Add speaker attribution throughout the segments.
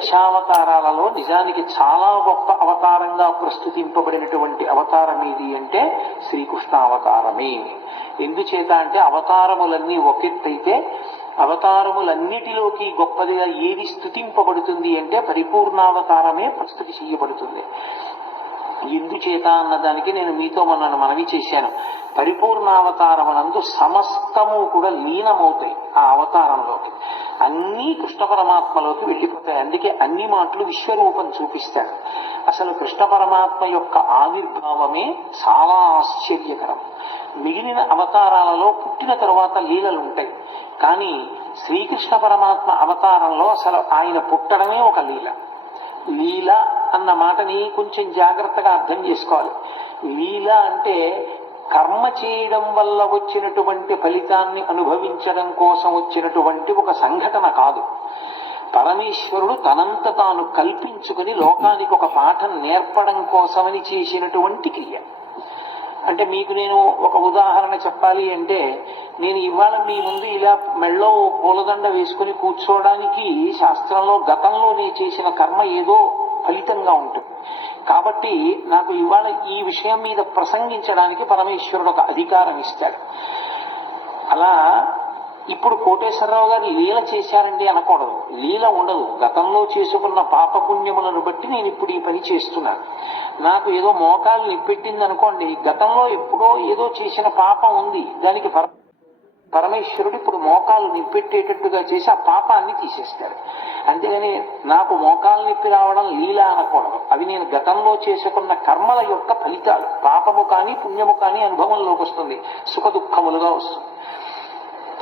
Speaker 1: దశావతారాలలో నిజానికి చాలా గొప్ప అవతారంగా ప్రస్తుతింపబడినటువంటి అవతారం ఏది అంటే శ్రీకృష్ణ అవతారమే ఎందుచేత అంటే అవతారములన్నీ ఒకెత్తైతే అవతారములన్నిటిలోకి గొప్పదిగా ఏది స్థుతింపబడుతుంది అంటే పరిపూర్ణావతారమే ప్రస్తుతి చేయబడుతుంది. ఎందుచేత అన్నదానికి నేను మీతో మనను మనవి చేశాను. పరిపూర్ణావతారమునందు సమస్తము కూడా లీనమవుతాయి ఆ అవతారంలోకి. అన్నీ కృష్ణ పరమాత్మలోకి వెళ్ళిపోతాయి. అందుకే అన్ని మాటలు విశ్వరూపం చూపిస్తాడు. అసలు కృష్ణ పరమాత్మ యొక్క ఆవిర్భావమే చాలా ఆశ్చర్యకరం. మిగిలిన అవతారాలలో పుట్టిన తరువాత లీలలు ఉంటాయి. కానీ శ్రీకృష్ణ పరమాత్మ అవతారంలో అసలు ఆయన పుట్టడమే ఒక లీల. లీల అన్న మాటని కొంచెం జాగ్రత్తగా అర్థం చేసుకోవాలి. లీల అంటే కర్మ చేయడం వల్ల వచ్చినటువంటి ఫలితాన్ని అనుభవించడం కోసం వచ్చినటువంటి ఒక సంఘటన కాదు. పరమేశ్వరుడు తనంత తాను కల్పించుకుని లోకానికి ఒక పాఠం నేర్పడం కోసమని చేసినటువంటి క్రియ. అంటే మీకు నేను ఒక ఉదాహరణ చెప్పాలి అంటే నేను ఇవాళ మీ ముందు ఇలా మెళ్ళో పూలదండ వేసుకుని కూర్చోవడానికి శాస్త్రంలో గతంలో నేను చేసిన కర్మ ఏదో ఫలితంగా ఉంటుంది. కాబట్టి నాకు ఇవాళ ఈ విషయం మీద ప్రసంగించడానికి పరమేశ్వరుడు ఒక అధికారం ఇస్తాడు. అలా ఇప్పుడు కోటేశ్వరరావు గారు లీల చేశారండి అనకూడదు. లీల ఉండదు. గతంలో చేసుకున్న పాపపుణ్యములను బట్టి నేను ఇప్పుడు ఈ పని చేస్తున్నాను. నాకు ఏదో మోకాలు నిప్పెట్టింది అనుకోండి గతంలో ఎప్పుడో ఏదో చేసిన పాపం ఉంది. దానికి పర పరమేశ్వరుడు ఇప్పుడు మోకాలు నిప్పెట్టేటట్టుగా చేసి ఆ పాపాన్ని తీసేస్తాడు. అంతేగాని నాకు మోకాలు నొప్పి రావడం లీల అనకూడదు. అవి నేను గతంలో చేసుకున్న కర్మల యొక్క ఫలితాలు. పాపము కానీ పుణ్యము కానీ అనుభవంలోకి వస్తుంది. సుఖ దుఃఖములుగా వస్తుంది.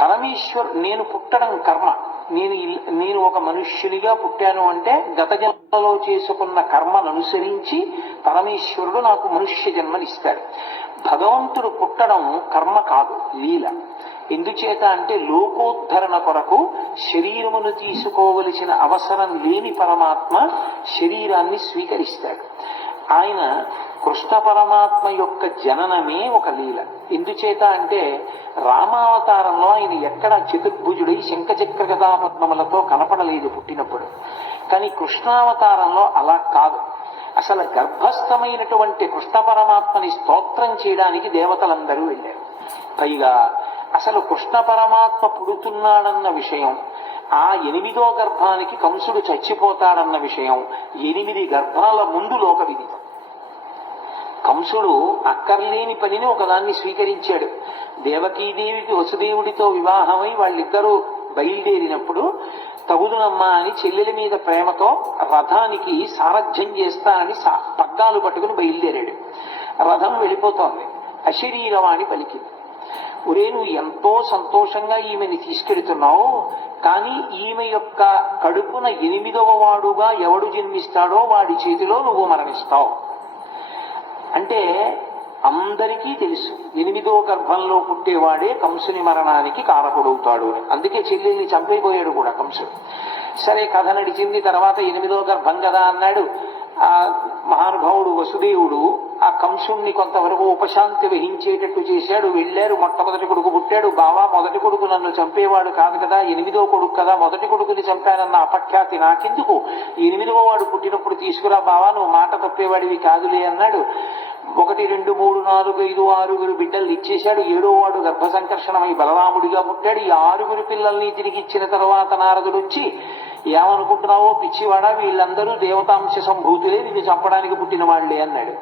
Speaker 1: పరమేశ్వర్ నేను పుట్టడం కర్మ. నేను నేను ఒక మనుష్యునిగా పుట్టాను అంటే గత జన్మలో చేసుకున్న కర్మను అనుసరించి పరమేశ్వరుడు నాకు మనుష్య జన్మనిస్తాడు. భగవంతుడు పుట్టడం కర్మ కాదు లీల. ఎందుచేత అంటే లోకోద్ధరణ కొరకు శరీరమును తీసుకోవలసిన అవసరం లేని పరమాత్మ శరీరాన్ని స్వీకరిస్తాడు. ఆయన కృష్ణ పరమాత్మ యొక్క జననమే ఒక లీల. ఎందుచేత అంటే రామావతారంలో ఆయన ఎక్కడ చతుర్భుజుడై శంఖచక్ర కథాపద్మములతో కనపడలేదు పుట్టినప్పుడు. కానీ కృష్ణావతారంలో అలా కాదు. అసలు గర్భస్థమైనటువంటి కృష్ణ పరమాత్మని స్తోత్రం చేయడానికి దేవతలందరూ వెళ్ళారు. పైగా అసలు కృష్ణ పరమాత్మ పుడుతున్నాడన్న విషయం ఆ ఎనిమిదో గర్భానికి కంసుడు చచ్చిపోతాడన్న విషయం ఎనిమిది గర్భాల ముందు లోక విదితం కంసుడు అక్కర్లేని పనిని ఒకదాన్ని స్వీకరించాడు. దేవకీదేవికి వసుదేవుడితో వివాహమై వాళ్ళిద్దరూ బయలుదేరినప్పుడు తగుదునమ్మా అని చెల్లెల మీద ప్రేమతో రథానికి సారథ్యం చేస్తానని పగ్గాలు పట్టుకుని బయలుదేరాడు. రథం వెళ్ళిపోతోంది. అశరీరవాణి పలికింది. ఒరే నువ్వు ఎంతో సంతోషంగా ఈమెని తీసుకెడుతున్నావు కానీ ఈమె యొక్క కడుపున ఎనిమిదవ వాడుగా ఎవడు జన్మిస్తాడో వాడి చేతిలో నువ్వు మరణిస్తావు. అంటే అందరికీ తెలుసు ఎనిమిదో గర్భంలో పుట్టేవాడే కంసుని మరణానికి కారకుడవుతాడు అని. అందుకే చెల్లెల్ని చంపైపోయాడు కూడా కంసుడు. సరే కథ నడిచింది తర్వాత ఎనిమిదో గర్భం కదా అన్నాడు. ఆ మహానుభావుడు వసుదేవుడు ఆ కంసుణ్ణి కొంతవరకు ఉపశాంతి వహించేటట్టు చేశాడు. వెళ్ళారు మొట్టమొదటి కొడుకు పుట్టాడు. బావా మొదటి కొడుకు నన్ను చంపేవాడు కాదు కదా ఎనిమిదో కొడుకు కదా మొదటి కొడుకుని చంపానన్న అపఖ్యాతి నాకెందుకు? ఎనిమిదవ వాడు పుట్టినప్పుడు తీసుకురా బావా నువ్వు మాట తప్పేవాడివి కాదులే అన్నాడు. ఒకటి రెండు మూడు నాలుగు ఐదు ఆరుగురు బిడ్డలు ఇచ్చేశాడు. ఏడో వాడు గర్భ సంకర్షణమై బలరాముడిగా పుట్టాడు. ఈ ఆరుగురు పిల్లల్ని తిరిగి ఇచ్చిన తర్వాత నారదుడు వచ్చి ఏమనుకుంటున్నావో పిచ్చివాడా వీళ్ళందరూ దేవతాంశ సంభూతులే నిన్ను చంపడానికి పుట్టిన వాళ్ళే అన్నాడు.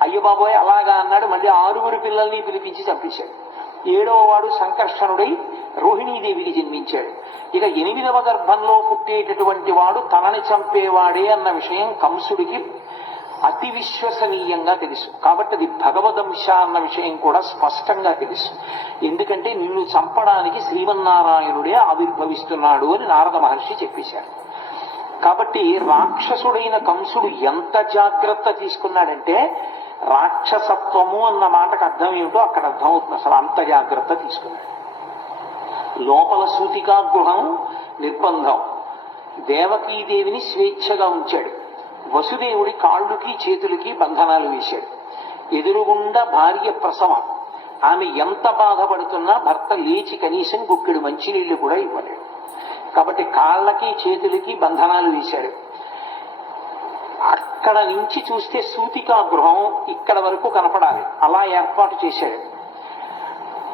Speaker 1: అయ్యో బాబోయ్ అలాగా అన్నాడు. మళ్ళీ ఆరుగురు పిల్లల్ని పిలిపించి చంపేశాడు ఏడవ వాడు సంకర్షణుడై రోహిణీదేవికి జన్మించాడు. ఇక ఎనిమిదవ గర్భంలో పుట్టేటటువంటి వాడు తనని చంపేవాడే అన్న విషయం కంసుడికి అతి విశ్వసనీయంగా తెలుసు. కాబట్టి అది భగవదంశ అన్న విషయం కూడా స్పష్టంగా తెలుసు. ఎందుకంటే నిన్ను చంపడానికి శ్రీమన్నారాయణుడే ఆవిర్భవిస్తున్నాడు అని నారద మహర్షి చెప్పేశారు. కాబట్టి రాక్షసుడైన కంసుడు ఎంత జాగ్రత్త తీసుకున్నాడంటే రాక్షసత్వము అన్న మాటకు అర్థం ఏమిటో అక్కడ అర్థమవుతుంది. అసలు అంత జాగ్రత్త తీసుకున్నాడు. లోపల సూతికా గృహం నిర్బంధం. దేవకీదేవిని స్వేచ్ఛగా ఉంచాడు. వసుదేవుడి కాళ్ళుకి చేతులకి బంధనాలు వేశాడు. ఎదురుగుండా భార్య ప్రసవం. ఆమె ఎంత బాధపడుతున్నా భర్త లేచి కనీసం గుక్కెడు మంచినీళ్ళు కూడా ఇవ్వలేడు కాబట్టి కాళ్ళకి చేతులకి బంధనాలు వేశాడు. అక్కడ నుంచి చూస్తే సూతికా గృహం ఇక్కడ వరకు కనపడాలి. అలా ఏర్పాటు చేశాడు.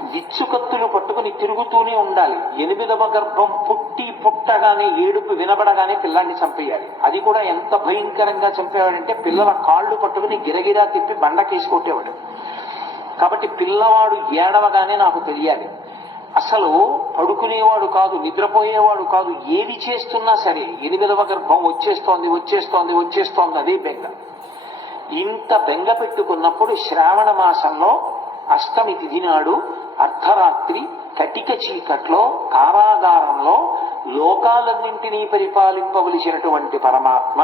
Speaker 1: విచ్చుకత్తులు పట్టుకుని తిరుగుతూనే ఉండాలి. ఎనిమిదవ గర్భం పుట్టి పుట్టగానే ఏడుపు వినబడగానే పిల్లాన్ని చంపేయాలి. అది కూడా ఎంత భయంకరంగా చంపేవాడంటే పిల్లల కాళ్ళు పట్టుకుని గిరగిరా తిప్పి బండకేసి కొట్టేవాడు. కాబట్టి పిల్లవాడు ఏడవగానే నాకు తెలియాలి. అసలు పడుకునేవాడు కాదు నిద్రపోయేవాడు కాదు ఏది చేస్తున్నా సరే ఎనిమిదవ గర్భం వచ్చేస్తోంది వచ్చేస్తోంది వచ్చేస్తోంది అదే బెంగ. ఇంత బెంగ పెట్టుకున్నప్పుడు శ్రావణ మాసంలో అష్టమి తిథి నాడు అర్ధరాత్రి కటిక చీకట్లో కారాగారంలో లోకాలన్నింటినీ పరిపాలింపవలసినటువంటి పరమాత్మ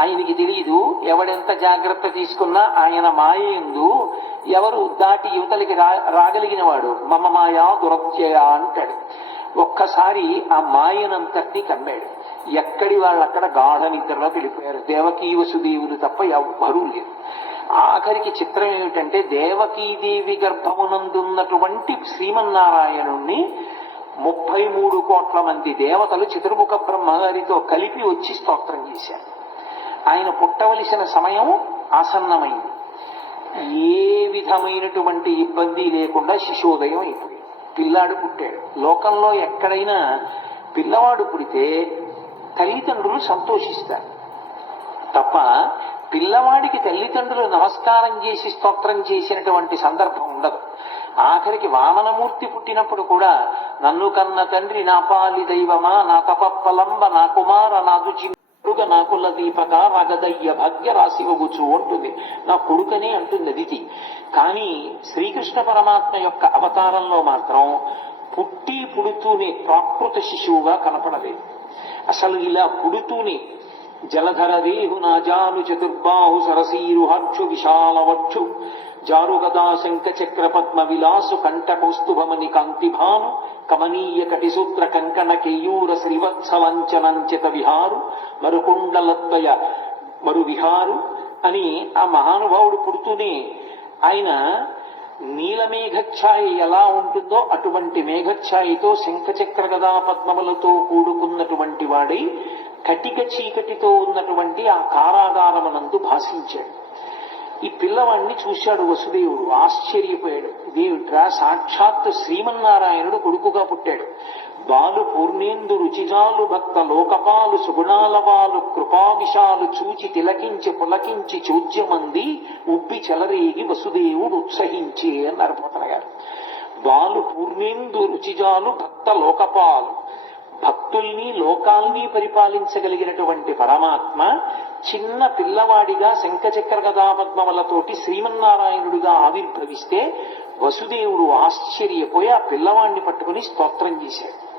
Speaker 1: ఆయనకి తెలియదు ఎవడెంత జాగ్రత్త తీసుకున్నా ఆయన మాయందు ఎవరు దాటి యువతలకి రా రాగలిగిన వాడు మమ మాయా దురత్యయ అంటాడు. ఒక్కసారి ఆ మాయనంతటినీ కమ్మాడు. ఎక్కడి వాళ్ళక్కడ గాఢ నిద్రలో వెళ్ళిపోయారు. దేవకీ వసుదేవులు తప్ప ఎవ్వరూ లేరు. ఆఖరికి చిత్రం ఏమిటంటే దేవకీదేవి గర్భమునందున్నటువంటి శ్రీమన్నారాయణుణ్ణి ముప్పై మూడు కోట్ల మంది దేవతలు చతుర్ముఖ బ్రహ్మగారితో కలిపి వచ్చి స్తోత్రం చేశారు. ఆయన పుట్టవలసిన సమయం ఆసన్నమైంది. ఏ విధమైనటువంటి ఇబ్బంది లేకుండా శిశోదయం అయిపోయింది. పిల్లాడు పుట్టాడు. లోకంలో ఎక్కడైనా పిల్లవాడు పుడితే తల్లిదండ్రులు సంతోషిస్తారు. తప్ప పిల్లవాడికి తల్లిదండ్రులు నమస్కారం చేసి స్తోత్రం చేసినటువంటి సందర్భం ఉండదు. ఆఖరికి వామనమూర్తి పుట్టినప్పుడు కూడా నన్ను కన్న తండ్రి నా పాలి దైవమా నా తపప్పలంబ నా కుమార నాదు చిన్నగా నా కుల దీపక రగదయ్య భాగ్య రాశివగుచు అంటుంది. నా కొడుకనే అంటుంది అదితి. కానీ శ్రీకృష్ణ పరమాత్మ యొక్క అవతారంలో మాత్రం పుట్టి పుడుతూనే ప్రాకృత శిశువుగా కనపడలేదు. అసలు ఇలా పుడుతూనే జలధర దేహు నాజాను చతుర్బాహు సరసీరుహక్షు విశాలవచ్చు జారుగదా శంఖ చక్ర పద్మ విలాసు కంఠ కాంతిభాను కమనీయ కటిసూత్ర కంకణ కేయూర శ్రీవత్సలంచనంచిత విహారు. మరుకుండలత్వయ మరు విహారు అని ఆ మహానుభావుడు పుడుతూనే ఆయన నీలమేఘఛాయ ఎలా ఉంటుందో అటువంటి మేఘఛాయతో శంఖచక్ర గదా పద్మములతో కూడుకున్నటువంటి వాడై కటిక చీకటితో ఉన్నటువంటి ఆ కారాగారమునందు భాషించాడు. ఈ పిల్లవాడిని చూశాడు వసుదేవుడు ఆశ్చర్యపోయాడు. దేవుట్రా సాక్షాత్ శ్రీమన్నారాయణుడు కొడుకుగా పుట్టాడు. బాలు పూర్ణేందు రుచిజాలు భక్త లోకపాలు సుగుణాల వాలు చూచి తిలకించి పులకించి చూజ్యమంది ఉబ్బి చెలరేగి వసుదేవుడు ఉత్సహించి అన్నారు పోతన గారు. బాలు పూర్ణేందు రుచిజాలు భక్త లోకపాలు భక్తుల్ని లోకాల్ని పరిపాలించగలిగినటువంటి పరమాత్మ చిన్న పిల్లవాడిగా శంఖచక్ర గదాపద్మములతోటి శ్రీమన్నారాయణుడిగా ఆవిర్భవిస్తే వసుదేవుడు ఆశ్చర్యపోయి ఆ పిల్లవాడిని పట్టుకుని స్తోత్రం చేశాడు.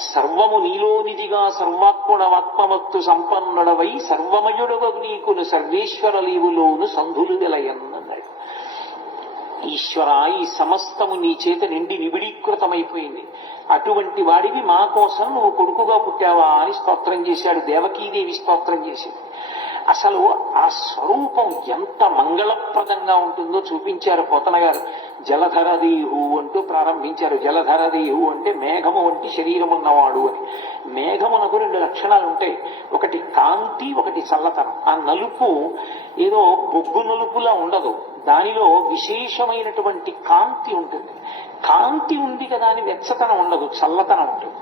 Speaker 1: సర్వము నీలోనిదిగా సర్వాత్మణవాత్మవత్తు సంపన్నుడవై సర్వమయుడవ నీకును సర్వేశ్వర లీవులోను సంధులు నిలయన్నన్నాడు. ఈశ్వర ఈ సమస్తము నీ చేత నిండి నిబిడీకృతమైపోయింది. అటువంటి వాడివి మా కోసం నువ్వు కొడుకుగా పుట్టావా అని స్తోత్రం చేశాడు దేవకీదేవి స్తోత్రం చేసింది. అసలు ఆ స్వరూపం ఎంత మంగళప్రదంగా ఉంటుందో చూపించారు పోతన గారు జలధరదేహు అంటూ ప్రారంభించారు. జలధరదేహు అంటే మేఘము వంటి శరీరం ఉన్నవాడు అని. మేఘమునకు రెండు లక్షణాలు ఉంటాయి. ఒకటి కాంతి ఒకటి చల్లతనం. ఆ నలుపు ఏదో బొగ్గు నలుపులా ఉండదు. దానిలో విశేషమైనటువంటి కాంతి ఉంటుంది. కాంతి ఉంది కదా అని వెచ్చతనం ఉండదు చల్లతనం ఉంటుంది.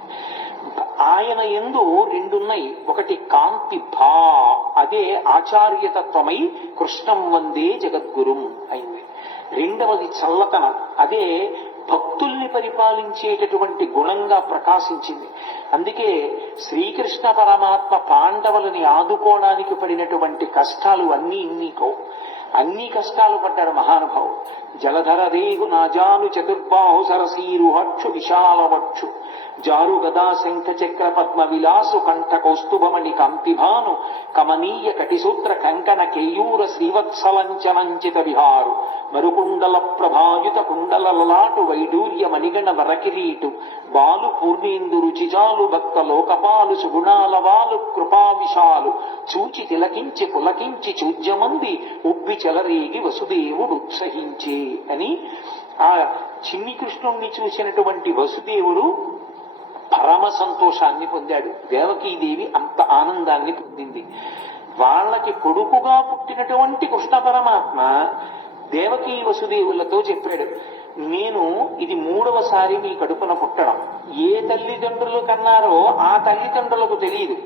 Speaker 1: ఆయన ఎందు రెండున్నాయి. ఒకటి కాంతి భా అదే ఆచార్యతత్వమై కృష్ణం వందే జగద్గురుం అయింది. రెండవది చల్లతనం. అదే భక్తుల్ని పరిపాలించేటటువంటి గుణంగా ప్రకాశించింది. అందుకే శ్రీకృష్ణ పరమాత్మ పాండవులని ఆదుకోవడానికి పడినటువంటి కష్టాలు అన్నీ ఇన్నీకో అన్ని కష్టాలు పడ్డాడు మహానుభావుడు. జలధర రేగు నాజాలు చతుర్బాహు సరసీరు హక్షు విశాలవక్షు. జారు గదా శంఖ చక్ర పద్మ విలాసు కంఠ కౌస్తుభమణి కాంతిభాను కమనీయ కటిసూత్ర కంకణ కేయూర శ్రీవత్సలంచనంచిత విహారు. మరుకుండల ప్రభాయుత కుండల లలాటు వైడూర్య మణిగణ వరకిరీటు. బాలు పూర్ణేందు రుచిజాలు భక్త లోకపాలు సుగుణాల వాలు కృపావిశాలు చూచి తిలకించి పులకించి చూజ్యమంది ఉబ్బి చెలరేగి వసుదేవుడు ఉత్సహించే అని ఆ చిన్ని కృష్ణుణ్ణి చూసినటువంటి వసుదేవుడు పరమ సంతోషాన్ని పొందాడు. దేవకీదేవి అంత ఆనందాన్ని పొందింది. వాళ్ళకి కొడుకుగా పుట్టినటువంటి కృష్ణ పరమాత్మ దేవకీ వసుదేవులతో చెప్పాడు నేను ఇది మూడవసారి మీ కడుపున పుట్టడం. ఏ తల్లిదండ్రులు కన్నారో ఆ తల్లిదండ్రులకు తెలియదు.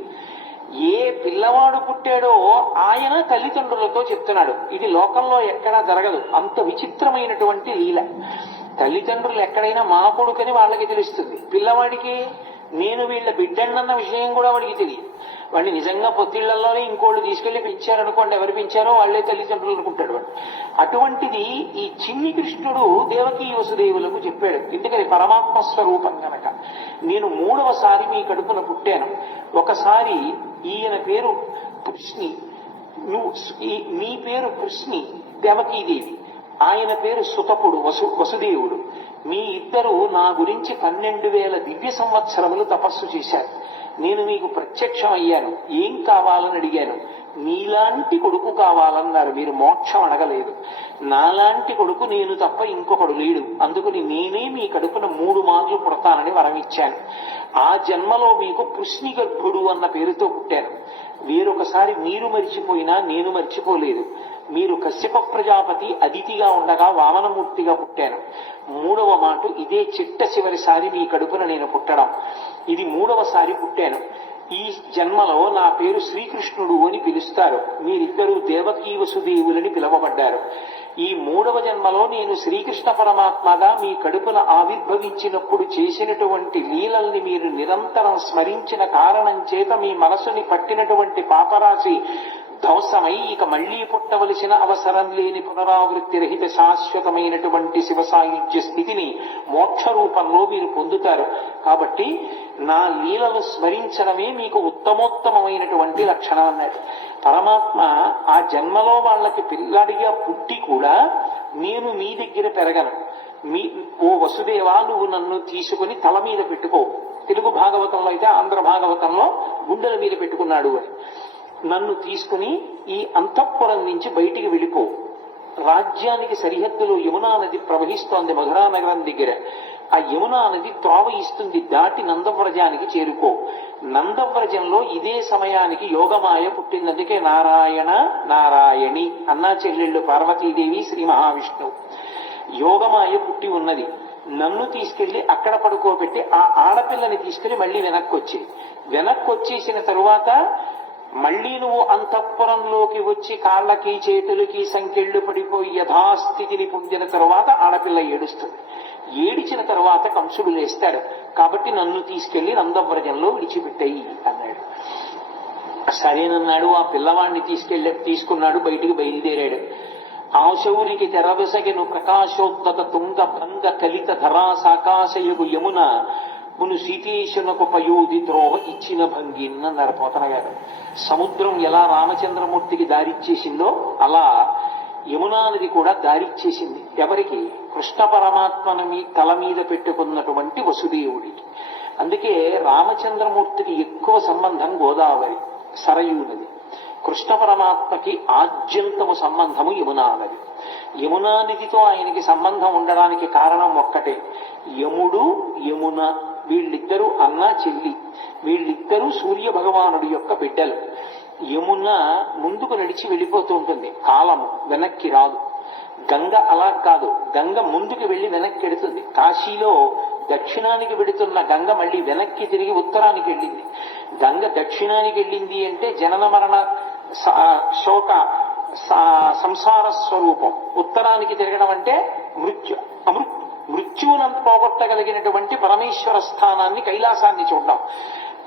Speaker 1: ఏ పిల్లవాడు పుట్టాడో ఆయన తల్లిదండ్రులతో చెప్తున్నాడు. ఇది లోకంలో ఎక్కడా జరగదు. అంత విచిత్రమైనటువంటి లీల. తల్లిదండ్రులు ఎక్కడైనా మా కొడుకని వాళ్ళకి తెలుస్తుంది. పిల్లవాడికి నేను వీళ్ళ బిడ్డన్నన్న విషయం కూడా వాడికి తెలియదు. వాడిని నిజంగా పొత్తిళ్ళలోనే ఇంకోళ్ళు తీసుకెళ్ళి పెంచారనుకోండి ఎవరు పెంచారో వాళ్ళే తల్లిదండ్రులు అనుకుంటాడు వాడు. అటువంటిది ఈ చిన్ని కృష్ణుడు దేవకీ వసుదేవులకు చెప్పాడు. ఎందుకని? పరమాత్మ స్వరూపం కనుక నేను మూడవసారి మీ కడుపున పుట్టాను. ఒకసారి ఈయన పేరు కృష్ణి. నువ్వు మీ పేరు కృష్ణి దేవకీదేవి. ఆయన పేరు సుతపుడు వసు వసుదేవుడు. మీ ఇద్దరు నా గురించి పన్నెండు వేల దివ్య సంవత్సరములు తపస్సు చేశారు. నేను మీకు ప్రత్యక్షం అయ్యాను. ఏం కావాలని అడిగాను? నీలాంటి కొడుకు కావాలన్నారు. మీరు మోక్షం అడగలేదు. నాలాంటి కొడుకు నేను తప్ప ఇంకొకడు లేడు. అందుకని నేనే మీ కడుపున మూడు మార్లు పుడతానని వరం ఇచ్చాను ఆ జన్మలో మీకు కృష్ణి గర్భుడు అన్న పేరుతో పుట్టాను. వేరొకసారి మీరు మర్చిపోయినా నేను మర్చిపోలేదు. మీరు కశ్యప ప్రజాపతి అతిథిగా ఉండగా వామనమూర్తిగా పుట్టాను. మూడవ మాట ఇదే చిట్ట చివరిసారి మీ కడుపున నేను పుట్టడం. ఇది మూడవసారి పుట్టాను. ఈ జన్మలో నా పేరు శ్రీకృష్ణుడు అని పిలుస్తారు. మీరిద్దరూ దేవకీ వసుదేవులని పిలవబడ్డారు. ఈ మూడవ జన్మలో నేను శ్రీకృష్ణ పరమాత్మగా మీ కడుపున ఆవిర్భవించినప్పుడు చేసినటువంటి లీలల్ని మీరు నిరంతరం స్మరించిన కారణం చేత మీ మనసుని పట్టినటువంటి పాపరాశి ధ్వంసమై ఇక మళ్ళీ పుట్టవలసిన అవసరం లేని పునరావృత్తి రహిత శాశ్వతమైనటువంటి శివ సాయుధ్య స్థితిని మోక్ష రూపంలో మీరు పొందుతారు. కాబట్టి నా లీలను స్మరించడమే మీకు ఉత్తమోత్తమమైనటువంటి లక్షణం అన్నాడు పరమాత్మ ఆ జన్మలో వాళ్ళకి పిల్లాడిగా పుట్టి కూడా నేను మీ దగ్గర పెరగను. మీ ఓ వసుదేవా నువ్వు నన్ను తీసుకుని తల మీద పెట్టుకో. తెలుగు భాగవతంలో అయితే ఆంధ్ర భాగవతంలో గుండెల మీద పెట్టుకున్నాడు అని. నన్ను తీసుకుని ఈ అంతఃపురం నుంచి బయటికి వెళ్ళిపో. రాజ్యానికి సరిహద్దులో యమునా నది ప్రవహిస్తోంది మధురా నగరం దగ్గర. ఆ యమునా నది త్రోవ ఇస్తుంది దాటి నందవ్రజానికి చేరుకో. నందవ్రజంలో ఇదే సమయానికి యోగమాయ పుట్టిందందుకే? నారాయణ నారాయణి అన్నా చెల్లెళ్ళు పార్వతీదేవి శ్రీ మహావిష్ణువు యోగమాయ పుట్టి ఉన్నది. నన్ను తీసుకెళ్ళి అక్కడ పడుకోబెట్టి ఆ ఆడపిల్లని తీసుకెళ్ళి మళ్ళీ వెనక్కి వచ్చి వెనక్కి వచ్చేసిన తరువాత మళ్ళీ నువ్వు అంతఃపురంలోకి వచ్చి కాళ్ళకి చేతులకి సంకెళ్ళు పడిపోయి యథాస్థితిని పొందిన తరువాత ఆడపిల్ల ఏడుస్తుంది. ఏడిచిన తర్వాత కంసుడు లేస్తాడు. కాబట్టి నన్ను తీసుకెళ్ళి నందవ్రజంలో విడిచిపెట్టాయి అన్నాడు. సరేనన్నాడు ఆ పిల్లవాడిని తీసుకెళ్ళి తీసుకున్నాడు బయటికి బయలుదేరాడు. ఆశౌరికి తెరవెసగెను ప్రకాశోత్తత తుంగ భంగ కలిత ధరా సాకాశయుగు యమున మును సీతేశునకు పయోధి ద్రోవ ఇచ్చిన భంగిన్న నరపోతనగారు గారు సముద్రం ఎలా రామచంద్రమూర్తికి దారిచ్చేసిందో అలా యమునా నది కూడా దారిచ్చేసింది. ఎవరికి? కృష్ణ పరమాత్మను మీ తల మీద పెట్టుకున్నటువంటి వసుదేవుడికి. అందుకే రామచంద్రమూర్తికి ఎక్కువ సంబంధం గోదావరి సరయూ నది. కృష్ణ పరమాత్మకి ఆద్యంతము సంబంధము యమునా నది. యమునా నదితో ఆయనకి సంబంధం ఉండడానికి కారణం ఒక్కటే. యముడు యమున వీళ్ళిద్దరూ అన్న చెల్లి. వీళ్ళిద్దరూ సూర్య భగవానుడి యొక్క బిడ్డలు. యమున ముందుకు నడిచి వెళ్ళిపోతూ ఉంటుంది. కాలము వెనక్కి రాదు. గంగ అలా కాదు. గంగ ముందుకు వెళ్ళి వెనక్కి వెడుతుంది కాశీలో దక్షిణానికి వెడుతున్న గంగ మళ్ళీ వెనక్కి తిరిగి ఉత్తరానికి వెళ్ళింది. గంగ దక్షిణానికి వెళ్ళింది అంటే జనన మరణ శోక సంసార స్వరూపం. ఉత్తరానికి తిరగడం అంటే మృత్యు అమృత్యు మృత్యువునంత పోగొట్టగలిగినటువంటి పరమేశ్వర స్థానాన్ని కైలాసాన్ని చూడడం.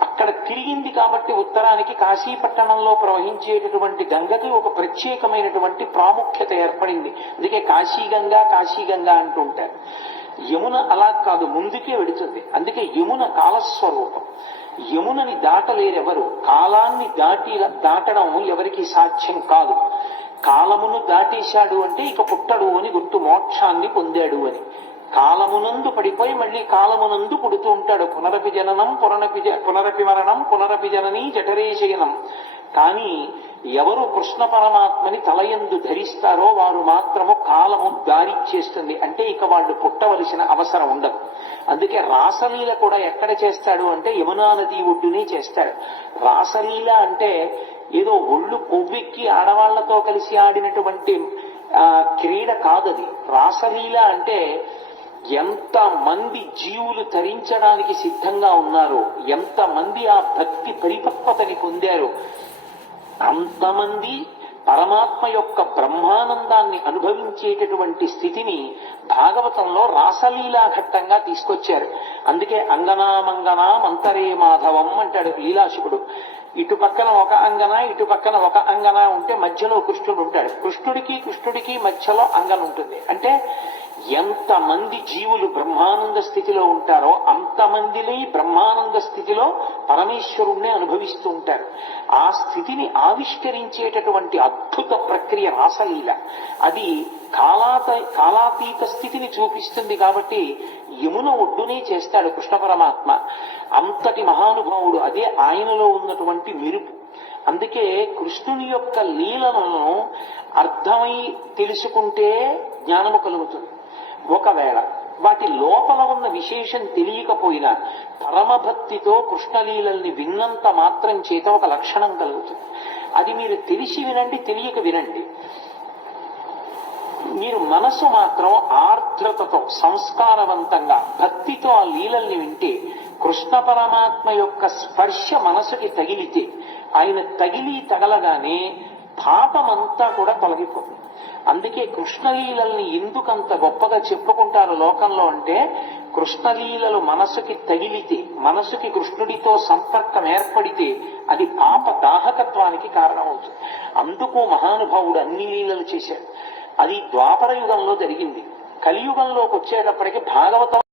Speaker 1: అక్కడ తిరిగింది కాబట్టి ఉత్తరానికి కాశీపట్టణంలో ప్రవహించేటటువంటి గంగకి ఒక ప్రత్యేకమైనటువంటి ప్రాముఖ్యత ఏర్పడింది. అందుకే కాశీగంగా కాశీగంగా అంటుంటారు. యమున అలా కాదు ముందుకే వెడుతుంది అందుకే యమున కాలస్వరూపం. యమునని దాటలేరెవరు? కాలాన్ని దాటి దాటడం ఎవరికి సాధ్యం కాదు. కాలమును దాటేశాడు అంటే ఇక పుట్టడు అని గుర్తు మోక్షాన్ని పొందాడు అని. కాలమునందు పడిపోయి మళ్ళీ కాలమునందు పుడుతూ ఉంటాడు. పునరపి జననం పునరపి పునరపి మరణం పునరపి జనని జఠరేశయనం కానీ ఎవరు కృష్ణ పరమాత్మని తలయందు ధరిస్తారో వారు మాత్రము కాలము దారిచ్చేస్తుంది. అంటే ఇక వాళ్ళు పుట్టవలసిన అవసరం ఉండదు. అందుకే రాసలీల కూడా ఎక్కడ చేస్తాడు అంటే యమునా నది ఒడ్డునే చేస్తాడు. రాసలీల అంటే ఏదో ఒళ్ళు కొవ్వెక్కి ఆడవాళ్ళతో కలిసి ఆడినటువంటి క్రీడ కాదది. రాసలీల అంటే ఎంత మంది జీవులు తరించడానికి సిద్ధంగా ఉన్నారో ఎంత మంది ఆ భక్తి పరిపక్వతని పొందారో అంతమంది పరమాత్మ యొక్క బ్రహ్మానందాన్ని అనుభవించేటటువంటి స్థితిని భాగవతంలో రాసలీలా ఘట్టంగా తీసుకొచ్చారు. అందుకే అంగనామంగనా మంతరే మాధవం అంటాడు లీలాశివుడు ఇటు పక్కన ఒక అంగన ఇటు పక్కన ఒక అంగన ఉంటే మధ్యలో కృష్ణుడు ఉంటాడు. కృష్ణుడికి కృష్ణుడికి మధ్యలో అంగన ఉంటుంది అంటే ఎంతమంది జీవులు బ్రహ్మానంద స్థితిలో ఉంటారో అంతమందిని బ్రహ్మానంద స్థితిలో పరమేశ్వరుణ్ణి అనుభవిస్తూ ఉంటారు. ఆ స్థితిని ఆవిష్కరించేటటువంటి అద్భుత ప్రక్రియ రాసలీల. అది కాలాత కాలాతీత స్థితిని చూపిస్తుంది కాబట్టి యమున ఒడ్డునే చేస్తాడు కృష్ణ పరమాత్మ. అంతటి మహానుభావుడు అదే ఆయనలో ఉన్నటువంటి మెరుపు. అందుకే కృష్ణుని యొక్క లీలలను అర్థమై తెలుసుకుంటే జ్ఞానము కలుగుతుంది. ఒకవేళ వాటి లోపల ఉన్న విశేషం తెలియకపోయినా పరమభక్తితో కృష్ణలీలల్ని విన్నంత మాత్రం చేత ఒక లక్షణం కలుగుతుంది. అది మీరు తెలిసి వినండి తెలియక వినండి. మీరు మనసు మాత్రం ఆర్ద్రతతో సంస్కారవంతంగా భక్తితో ఆ లీలల్ని వింటే కృష్ణ పరమాత్మ యొక్క స్పర్శ మనసుకి తగిలితే ఆయన తగిలి తగలగానే పాపమంతా కూడా తొలగిపోతుంది. అందుకే కృష్ణలీలల్ని ఎందుకంత గొప్పగా చెప్పుకుంటారు లోకంలో అంటే కృష్ణలీలలు మనసుకి తగిలితే మనసుకి కృష్ణుడితో సంపర్కం ఏర్పడితే అది పాప దాహకత్వానికి కారణమవుతుంది. అందుకు మహానుభావుడు అన్ని లీలలు చేశాడు. అది ద్వాపర యుగంలో జరిగింది. కలియుగంలోకి వచ్చేటప్పటికి భాగవతం